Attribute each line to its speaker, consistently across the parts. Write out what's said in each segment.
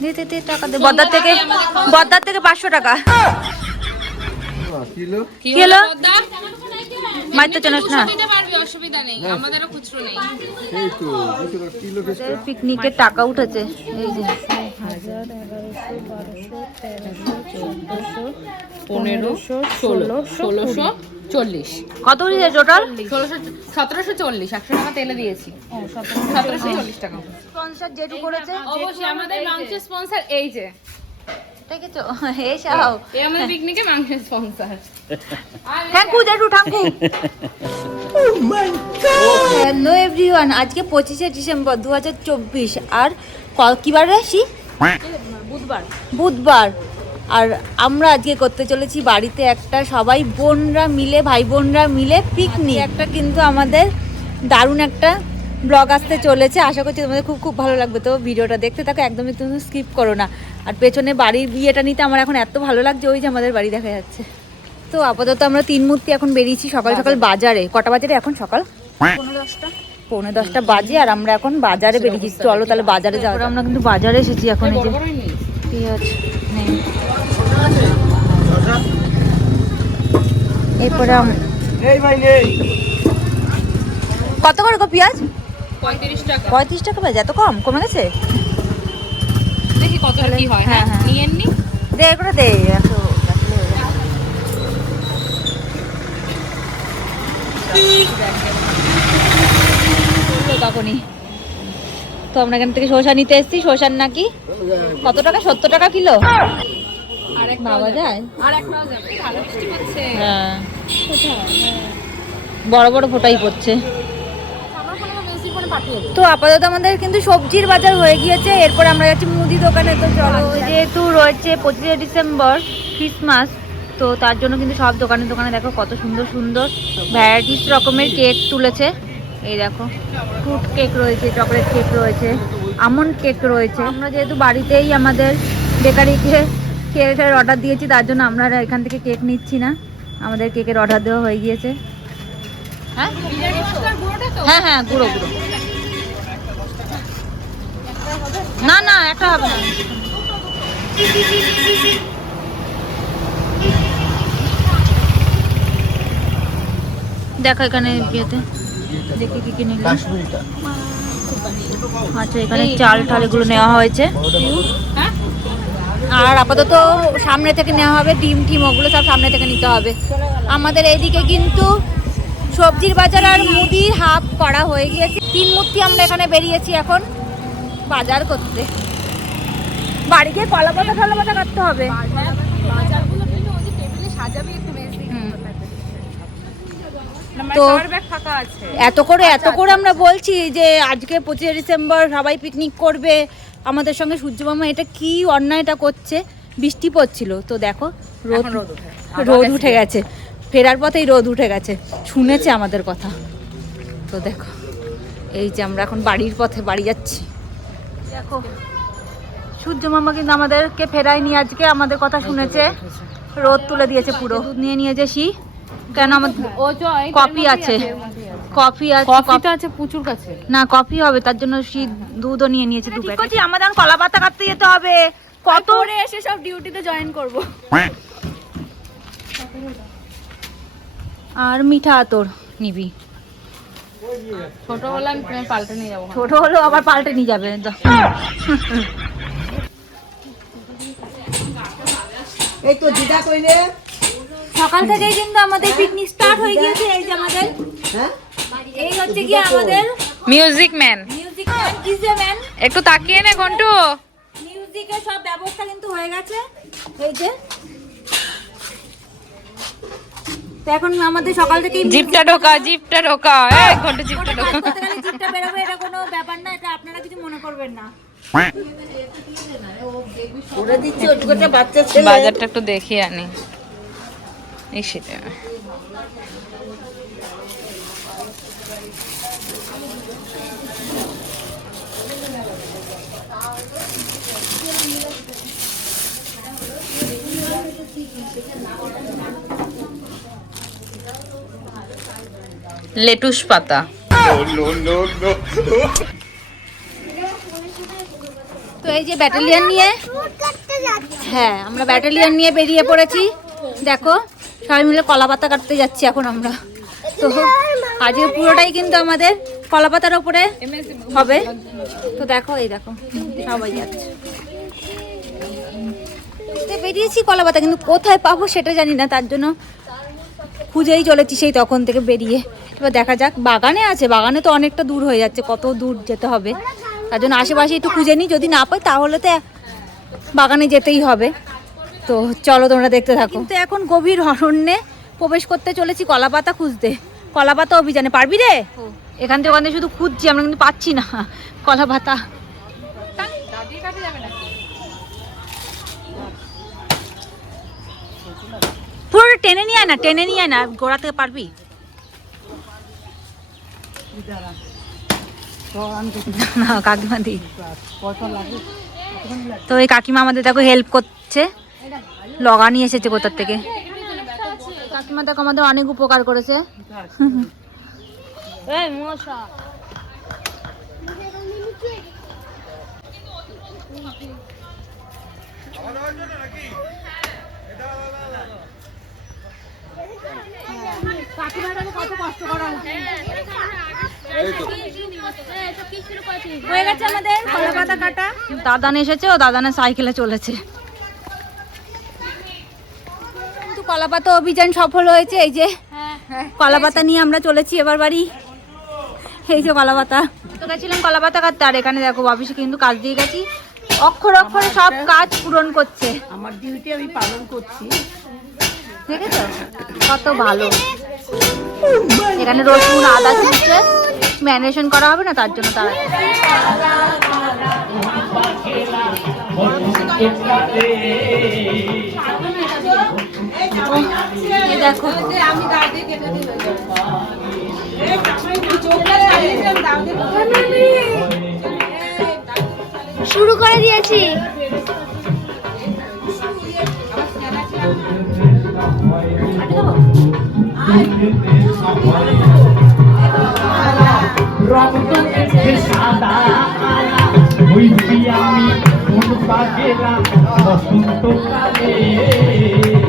Speaker 1: দে দে দে টাকা দে। বদ্দার থেকে বদ্দার থেকে পাঁচশো টাকা। কি হলো? মাইতে জানাস না।
Speaker 2: দিতে পারবি অসুবিধা নেই। আমাদেরও খুচরো নেই
Speaker 3: এই তো দুশো টাকা কিলো ফেসকা
Speaker 1: পিকনিকের টাকা উঠেছে এই যে
Speaker 2: পনেরো ষোলো ষোলোশো চল্লিশ।
Speaker 1: কত উঠেছে টোটাল
Speaker 2: ষোলোশো সতেরোশো চল্লিশ একশো টাকা তেলে দিয়েছি। সতেরোশো চল্লিশ। টাকা।
Speaker 1: স্পন্সর যেটু করেছে?
Speaker 2: অবশ্যই আমাদের মাংসের স্পন্সর এই যে। পিকনিকে মাংসের স্পন্সর
Speaker 1: থ্যাংক ইউ জেঠু থ্যাংক হ্যালো এভরিওয়ান আজকে পঁচিশে ডিসেম্বর দু হাজার চব্বিশ। আর কি বার আসি?
Speaker 2: বুধবার।
Speaker 1: বুধবার। আর আমরা আজকে করতে চলেছি বাড়িতে একটা সবাই বোনরা মিলে ভাই বোনরা মিলে পিকনিক একটা কিন্তু আমাদের দারুণ একটা ব্লগ আসতে চলেছে। আশা করছি তোমাদের খুব খুব ভালো লাগবে। তো ভিডিওটা দেখতে থাকো একদমই তুমি স্কিপ করো না। আর পেছনে বাড়ির বিয়েটা নিতে আমার এখন এত ভালো লাগছে ওই যে আমাদের বাড়ি দেখা যাচ্ছে। তো আপাতত আমরা তিন মূর্তি এখন বেরিয়েছি সকাল সকাল বাজারে। কটা বাজারে এখন সকাল? পৌনে দশটা। পৌনে দশটা বাজে আর আমরা এখন বাজারে বেরিয়েছি। চলো তাহলে বাজারে যাওয়া। আমরা কিন্তু বাজারে এসেছি এখন এই যে।
Speaker 2: বড়ই
Speaker 1: পেঁয়াজ নেই? এরপরে আম-
Speaker 3: এই ভাই নেই।
Speaker 1: কত করে গো পেঁয়াজ?
Speaker 2: পঁয়ত্রিশ টাকা।
Speaker 1: পঁয়ত্রিশ টাকা পেঁয়াজ এত কম? কমে গেছে?
Speaker 2: দেখি কত কি হয়
Speaker 1: হ্যাঁ,
Speaker 2: হ্যাঁ
Speaker 1: হ্যাঁ।
Speaker 2: নিয়ে নি।
Speaker 1: দে করে দে। একশো রাখলে হয়ে যাবে। তখনই। তো আমরা এখান থেকে শসা নিতে এসেছি। শসার নাকি কত টাকা? সত্তর টাকা কিলো? পাওয়া যায়। হ্যাঁ। বড় বড় ফোটাই পড়ছে। তো আপাতত আমাদের কিন্তু সবজির বাজার হয়ে গিয়েছে। এরপর আমরা যাচ্ছি মুদি দোকানে। তো চলো যেহেতু রয়েছে পঁচিশে ডিসেম্বর ক্রিসমাস তো তার জন্য কিন্তু সব দোকানে দোকানে দেখো কত সুন্দর সুন্দর ভ্যারাইটিস রকমের কেক তুলেছে। এই দেখো ফ্রুট কেক রয়েছে চকলেট কেক রয়েছে আমন্ড কেক রয়েছে। আমরা যেহেতু বাড়িতেই আমাদের বেকারিকে কেকের অর্ডার দিয়েছি, তার জন্য আমরা এখান থেকে কেক নিচ্ছি না। আমাদের কেকের অর্ডার দেওয়া হয়ে গিয়েছে। হ্যাঁ? হ্যাঁ হ্যাঁ গুঁড়ো গুঁড়ো। না না, একটা হবে না। দেখো এখানে বিয়েতে দেখি কি কি নিলাম? আচ্ছা এখানে চাল টাল এগুলো নেওয়া হয়েছে।
Speaker 2: হ্যাঁ
Speaker 1: আর আপাতত সামনে থেকে নেওয়া হবে ডিম টিম ওগুলো সব সামনে থেকে নিতে হবে। আমাদের এইদিকে কিন্তু সবজির বাজার আর মুদি হাফ করা হয়ে গিয়েছে। তিন মূর্তি আমরা এখানে বেরিয়েছি এখন বাজার করতে। বাড়ি গিয়ে কলা পাতা কাটতে হবে।
Speaker 2: বাজারগুলো কিন্তু ওই টেবিলে সাজাবি একটু বেশি।
Speaker 1: হুম।
Speaker 2: আমার
Speaker 1: তো-
Speaker 2: ফাঁকা আছে।
Speaker 1: এত করে এত করে আমরা বলছি যে আজকে পঁচিশে ডিসেম্বর সবাই পিকনিক করবে আমাদের সঙ্গে সূর্যমামা এটা কি অন্যায়টা করছে? বৃষ্টি পড়ছিল তো দেখো রোদ
Speaker 2: রোদ উঠে
Speaker 1: রোদ উঠে গেছে ফেরার পথেই রোদ উঠে গেছে শুনেছে আমাদের কথা। তো দেখো এই যে আমরা এখন বাড়ির পথে বাড়ি যাচ্ছি। দেখো সূর্য মামা কিন্তু আমাদেরকে ফেরায়নি আজকে আমাদের কথা শুনেছে। রোদ তুলে দিয়েছে পুরো। দুধ নিয়ে নিয়ে যাসি কেন
Speaker 2: ও চ
Speaker 1: আছে। কফি আছে
Speaker 2: কফি তো আছে প্রচুর কাছে।
Speaker 1: না কফি হবে তার জন্য শীত দুধও নিয়ে নিয়েছে দু প্যাকেট। আমাদের এখন কলা পাতা কাটতে যেতে হবে। কত
Speaker 2: পরে এসে সব ডিউটিতে জয়েন করব।
Speaker 1: আর মিঠা আতর নিবি।
Speaker 2: ছোট হলে আমি পাল্টে নিয়ে যাব।
Speaker 1: ছোট হলেও আবার পাল্টে নিয়ে যাবে
Speaker 4: এই তো দিদা কইলে।
Speaker 1: সকাল থেকেই কিন্তু আমাদের পিকনিক স্টার্ট হয়ে গিয়েছে এই যে আমাদের।
Speaker 4: হ্যাঁ?
Speaker 1: এই হচ্ছে কি আমাদের
Speaker 2: music man
Speaker 1: music man DJ man
Speaker 2: একটু তাকিয়ে নে ঘন্টু।
Speaker 1: মিউজিকের সব ব্যবস্থা কিন্তু হয়ে গেছে। এই যে। তো এখন আমাদের সকাল থেকেই
Speaker 2: জিপটা ঢোকা জিপটা ঢোকা। এই ঘন্টু জিপটা ঢোকা।
Speaker 1: জিপটা বেরোবে এটা কোনো ব্যাপার না এটা আপনারা কিছু মনে করবেন না।
Speaker 2: বাজারটা একটু দেখিয়ে আনি। লেটুস পাতা।
Speaker 1: তো এই যে ব্যাটালিয়ান নিয়ে হ্যাঁ আমরা ব্যাটালিয়ান নিয়ে বেরিয়ে পড়েছি। দেখো সবাই মিলে কলা পাতা কাটতে যাচ্ছি এখন আমরা। তো আজকে পুরোটাই কিন্তু আমাদের কলা পাতার ওপরে হবে। তো দেখো, এই দেখো, সবাই যাচ্ছে। বেরিয়েছি কলা পাতা কিন্তু কোথায় পাবো সেটা জানি না, তার জন্য খুঁজেই চলেছি সেই তখন থেকে বেরিয়ে। এবার দেখা যাক, বাগানে আছে, বাগানে তো অনেকটা দূর হয়ে যাচ্ছে, কত দূর যেতে হবে। তার জন্য আশেপাশে একটু খুঁজে নিই, যদি না পাই তাহলে তো বাগানে যেতেই হবে। তো চলো তোমরা দেখতে থাকো। কিন্তু এখন গভীর অরণ্যে প্রবেশ করতে চলেছি কলা পাতা খুঁজতে। কলা পাতা অভিযানে পারবি রে? এখান থেকে ওখান থেকে শুধু খুঁজছি আমরা কিন্তু পাচ্ছি না। কলা পাতা
Speaker 2: দাদি কাটে যাবে নাকি
Speaker 1: পুরো টেনে নিয়ে না টেনে নিয়ে না গোড়া থেকে পারবি? না কাকিমা দি। তো এই কাকিমা আমাদের দেখো হেল্প করছে। লগা নিয়ে এসেছে কোথার থেকে। কাকিমা দেখো আমাদের অনেক উপকার করেছে। হয়ে গেছে আমাদের কলা পাতা কাটা দাদান এসেছে ও দাদানের সাইকেলে চলেছে। কিন্তু কলা পাতা অভিযান সফল হয়েছে এই যে কলাপাতা নিয়ে আমরা চলেছি এবার বাড়ি। এই যে কলাপাতা। তো গেছিলাম কলা পাতা কাটতে আর এখানে দেখো বাবিসে কিন্তু কাজ দিয়ে গেছি। অক্ষর অক্ষরে সব কাজ পূরণ করছে।
Speaker 4: আমার ডিউটি আমি পালন করছি।
Speaker 1: দেখেছ? কত ভালো। এখানে রসুন আদা চুলছে ম্যানেশন করা হবে না তার জন্য তারা দেখো।
Speaker 5: শুরু করে দিয়েছি।
Speaker 6: রক্ত আমি বসন্ত কালে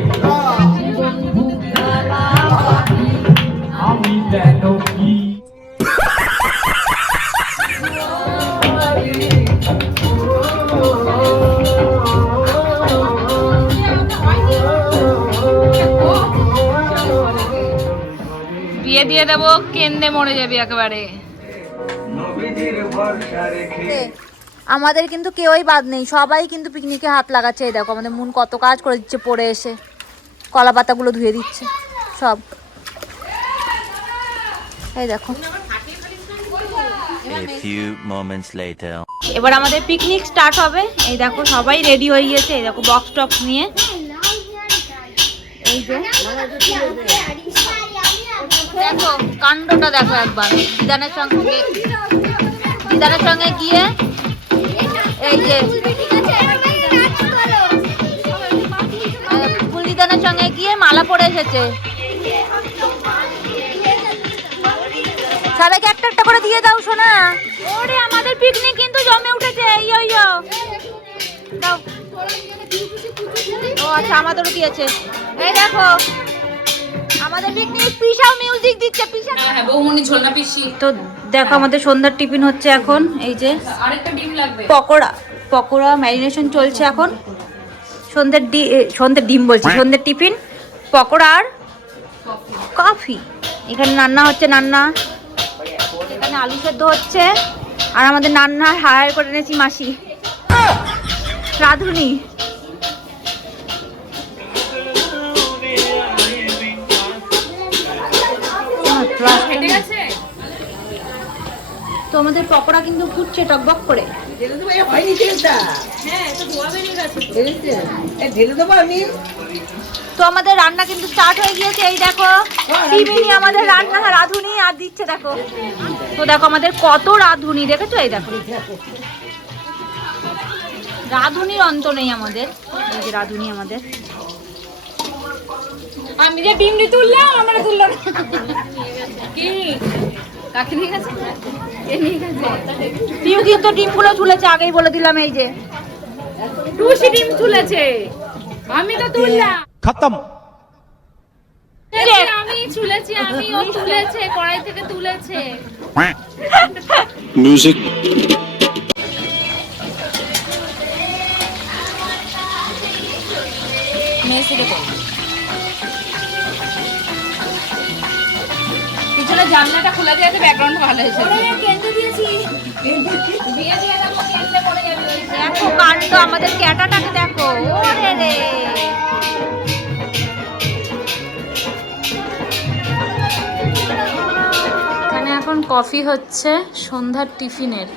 Speaker 2: বিয়ে দিয়ে দেবো, কেন্দে মরে যাবি একেবারে।
Speaker 1: আমাদের কিন্তু কেউই বাদ নেই, সবাই কিন্তু পিকনিকে হাত লাগাচ্ছে, এই দেখো, আমাদের মন কত কাজ করে দিচ্ছে, পড়ে এসে কলা পাতাগুলো ধুয়ে দিচ্ছে, সব। এই দেখো। এবার আমাদের পিকনিক স্টার্ট হবে। এই দেখো সবাই রেডি হয়ে গিয়েছে। এই দেখো বক্স টক্স নিয়ে। এই যে দেখো কাণ্ডটা দেখো একবার। দিদানের সঙ্গে দিদানের সঙ্গে গিয়ে এই যে ফুলদিদানের সঙ্গে গিয়ে মালা পরে এসেছে। সবাইকে একটা একটা করে দিয়ে দাও শোনা ওরে আমাদের পিকনিক কিন্তু জমে উঠেছে। এই ওই দাও। ও আচ্ছা আমাদেরও দিয়েছে। এই দেখো আমাদের পিকনিক পিসাও মিউজিক দিচ্ছে পিসা
Speaker 2: হ্যাঁ বৌমনি ঝোলনা পিসি।
Speaker 1: তো দেখো আমাদের সন্ধ্যার টিফিন হচ্ছে এখন এই যে
Speaker 2: আরেকটা ডিম লাগবে।
Speaker 1: পকোড়া পকোড়া ম্যারিনেশন চলছে এখন। সন্ধ্যের ডি এ, সন্ধ্যের ডিম বলছি সন্ধ্যের টিফিন পকোড়া আর কফি। এখানে রান্না হচ্ছে রান্না এখানে আলু সেদ্ধ হচ্ছে। আর আমাদের নান্নার হায়ার করে এনেছি মাসি। রাধুনি।
Speaker 2: গেছে
Speaker 1: তো আমাদের পকোড়া কিন্তু ফুটছে টকবক করে।
Speaker 4: ঢেলে দেবো হয়নি তেলটা
Speaker 2: হ্যাঁ তো
Speaker 4: ঢেলে দেবো আমি।
Speaker 1: আমাদের রান্না কিন্তু স্টার্ট হয়ে গিয়েছে এই দেখো টিভিনি আমাদের রান্না রাধুনি আর দিচ্ছে দেখো। তো দেখো আমাদের কত রাধুনি দেখেছ? এই দেখো। রাধুনির অন্ত নেই আমাদের। এই যে রাধুনি আমাদের।
Speaker 2: আমি যে ডিমটি তুললাম আমরা তুললাম কি? কাকে নিয়ে গেছে? কে নিয়ে গেছে?
Speaker 1: পিউ কিন্তু ডিমগুলো তুলেছে আগেই বলে দিলাম এই যে।
Speaker 2: টুসি ডিম তুলেছে আমি তো তুললাম।
Speaker 6: খতম।
Speaker 2: আমি তুলেছি আমি ও তুলেছে কড়াই থেকে তুলেছে।
Speaker 3: মিউজিক
Speaker 2: জানলাটা খোলা দিয়ে ব্যাকগ্রাউন্ড ভালো হয়েছে দেখো কেন্দ্রে
Speaker 1: দেখো কাণ্ড আমাদের ক্যাটাটাকে দেখো। ওরে রে।
Speaker 5: এখানে এখন কফি হচ্ছে সন্ধ্যার টিফিনের।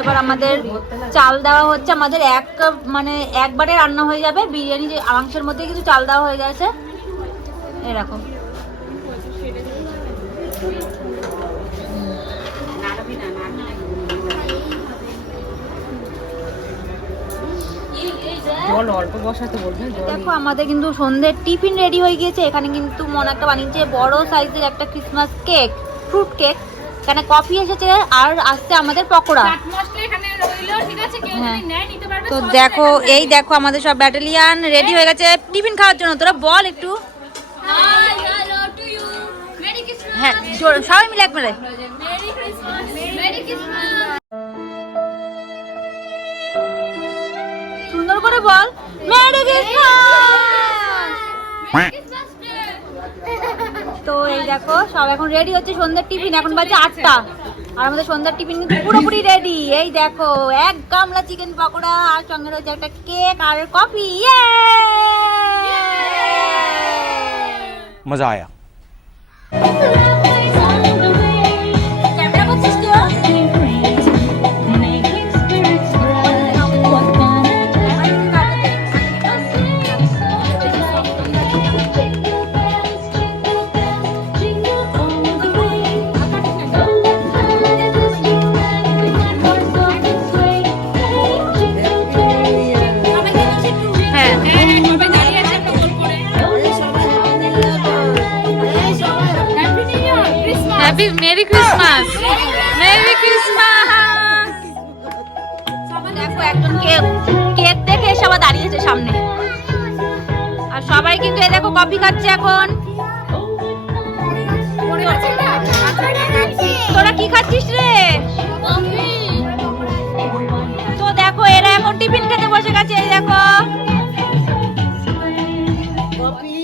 Speaker 1: এবার আমাদের চাল দেওয়া হচ্ছে আমাদের এক কাপ মানে একবারে রান্না হয়ে যাবে। বিরিয়ানি যে মাংসের মধ্যে কিছু চাল দেওয়া হয়ে গেছে। এরকম দেখো। আমাদের কিন্তু সন্ধ্যের টিফিন রেডি হয়ে গিয়েছে। এখানে কিন্তু মনে একটা বানিয়েছে বড় সাইজের একটা ক্রিসমাস কেক ফ্রুট কেক এখানে কফি এসেছে আর আসছে আমাদের পকোড়া হ্যাঁ। তো দেখো এই দেখো আমাদের সব ব্যাটালিয়ান রেডি হয়ে গেছে টিফিন খাওয়ার জন্য তোরা বল একটু. হ্যাঁ সবাই মিলে এক মিলে
Speaker 2: Merry Christmas. Merry Christmas.
Speaker 1: সুন্দর করে বল মেরি
Speaker 2: Day.
Speaker 1: তো এই দেখো, সব এখন রেডি হচ্ছে সন্ধ্যার টিফিন এখন বাজে আটটা। আর আমাদের সন্ধ্যার টিফিন কিন্তু পুরোপুরি রেডি এই দেখো, এক গামলা চিকেন পকোড়া, আর সঙ্গে রয়েছে একটা কেক আর কফি
Speaker 6: মজা আয়া।
Speaker 1: দেখো একজন কেক কেক দেখে এসে আবার দাঁড়িয়েছে সামনে। আর সবাই কিন্তু এই দেখো কফি খাচ্ছে এখন। তোরা কি খাচ্ছিস রে? তো দেখো এরা এখন টিফিন খেতে বসে গেছে এই দেখো।
Speaker 4: Coffee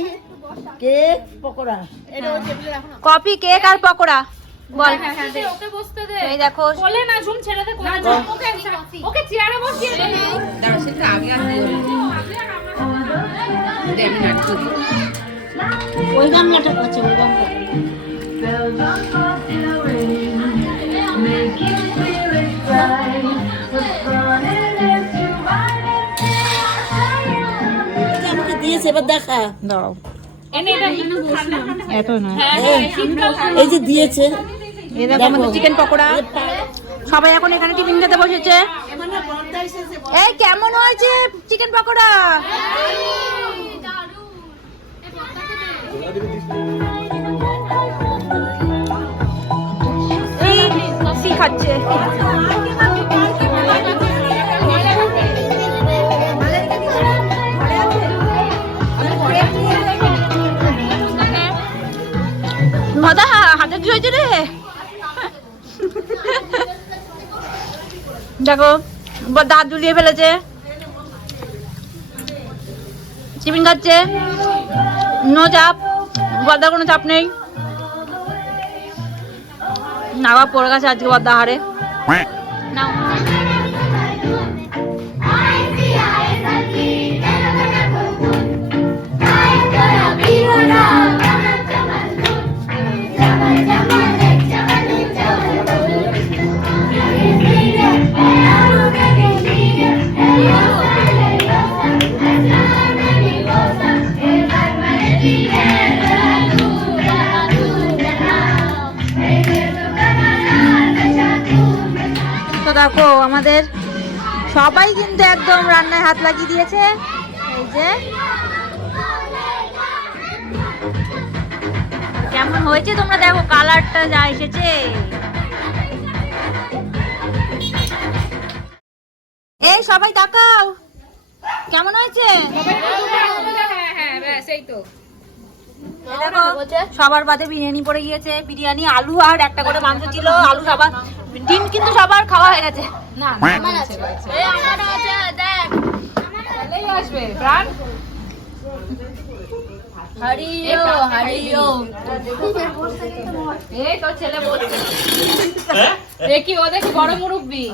Speaker 4: cake pakora.
Speaker 1: Coffee cake আর পকোড়া। বল।
Speaker 2: দে, ওকে বসতে দে।
Speaker 1: এই দেখো।
Speaker 2: কোলে না ঝুম ছেড়ে দে কোলে ওকে ওকে চেয়ারে বসিয়ে দে।
Speaker 4: ওই গামলাটা করছে ওই গামলাটা। আমাকে দিয়েছে এবার দেখা।
Speaker 1: না।
Speaker 2: হ্যাঁ, হ্যাঁ,
Speaker 4: এই যে দিয়েছে।
Speaker 1: চিকেন পকোড়া। সবাই এখন এখানে টিফিন খেতে বসেছে। এই কেমন হয়েছে চিকেন পকোড়া? খাচ্ছে? দেখো দাঁত ঝুলিয়ে ফেলেছে। টিফিন খাচ্ছে। নো চাপ বদার কোনো চাপ নেই। আবার পড়ে গেছে আজকে বদ্দা হারে। সবাই কিন্তু একদম রান্নায় হাত লাগিয়ে দিয়েছে। এই যে। কেমন হয়েছে তোমরা দেখো, কালারটা যা এসেছে। এই সবাই তাকাও। কেমন হয়েছে?
Speaker 2: হ্যাঁ হ্যাঁ ব্যাস, এই তো।
Speaker 1: সবার বাদে বিরিয়ানি পড়ে গিয়েছে। বিরিয়ানি আলু আর একটা করে মাংস ছিল। আলু সবার ডিম কিন্তু সবার খাওয়া হয়ে গেছে।
Speaker 2: না তাহলেই
Speaker 1: হারিও হারিও।
Speaker 2: এই তো ছেলে বলছে কি ও দেখি বড় মুরব্বি।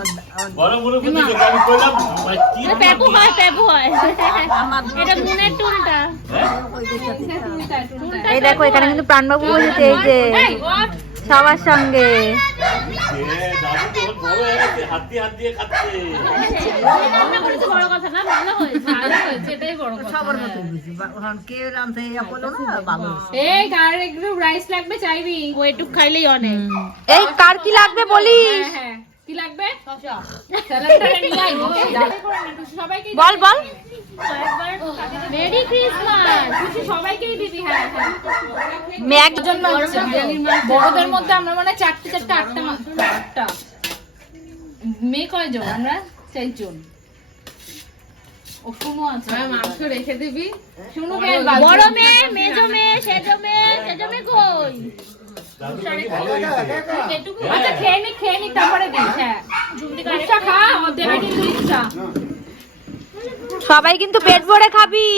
Speaker 6: বড় মুরব্বি তো আমি কইলাম
Speaker 5: পেপু হয় পেপু হয়। এটা মুনের টুলটা
Speaker 1: এই দেখো এখানে কিন্তু প্রাণবাবু বসেছে এই যে? সবার সঙ্গে।
Speaker 2: এই কার একটু রাইস লাগবে চাইবি?
Speaker 5: ও খাইলেই অনেক।
Speaker 1: এই কার কি লাগবে বলিস?
Speaker 2: হ্যাঁ হ্যাঁ। কি লাগবে?
Speaker 1: বল বল।
Speaker 5: Merry Christmas.
Speaker 2: খুশি সবাইকেই দিবি হ্যাঁ হ্যাঁ।
Speaker 1: ম্যাগ
Speaker 2: জন্য বড়দের মধ্যে আমরা মানে চারটে চারটে আটটা আটটা। মেয়ে কয়জন? আমরা চারজন। ও শুনো আছে। মাংস রেখে দিবি। শুনো
Speaker 5: বড় মেয়ে মেজো মেয়ে সেজো মেয়ে সেজো মেয়ে কই?
Speaker 2: আচ্ছা খেয়ে নি খেয়ে নি তারপরে দিস হ্যাঁ। খা
Speaker 1: সবাই কিন্তু পেট ভরে খাবি।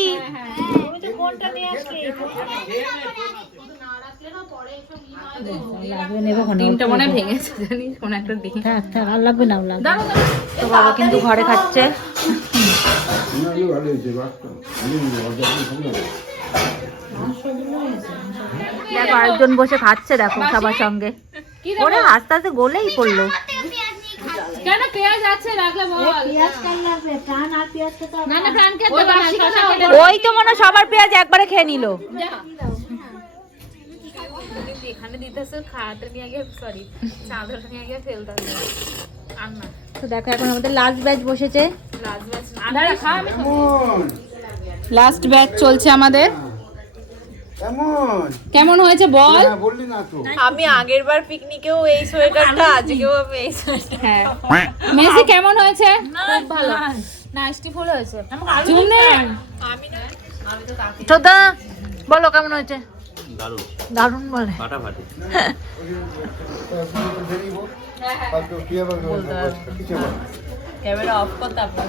Speaker 1: বাবা কিন্তু ঘরে খাচ্ছে। দেখো আরেকজন বসে খাচ্ছে দেখো সবার সঙ্গে। ওরা আস্তে আস্তে গোলেই পড়ল।
Speaker 2: কেন পেঁয়াজ আছে? রাখলে বল।
Speaker 4: পেঁয়াজ কাল লাগবে প্রাণ আর পেঁয়াজ খেতে
Speaker 5: না না প্রাণকে
Speaker 2: ওই
Speaker 5: না?
Speaker 1: তো মনে হয় সবার পেঁয়াজ একবারে খেয়ে নিল।
Speaker 2: এখানে দিতেছে নিয়ে গিয়ে সরি নিয়ে গিয়ে ফেলতে আর না।
Speaker 1: তো দেখো এখন আমাদের লাস্ট ব্যাচ বসেছে।
Speaker 2: লাস্ট ব্যাচ লাস্ট ব্যাচ চলছে আমাদের।
Speaker 3: কেমন?
Speaker 2: কেমন হয়েছে বল?
Speaker 3: না, বললি না তো।
Speaker 1: আমি আগের বার পিকনিকেও এই সোয়েটারটা আজকেও আমি এই
Speaker 2: হ্যাঁ। মেসি কেমন হয়েছে? খুব ভালো।
Speaker 5: নাইসটি ফুল হয়েছে।
Speaker 2: চুমনে
Speaker 1: তোদা বলো কেমন হয়েছে?
Speaker 6: দারুণ।
Speaker 1: দারুণ বলে।
Speaker 6: ফাটাফাটি।
Speaker 3: কিছু বল।
Speaker 1: ক্যামেরা অফ করতে আপনার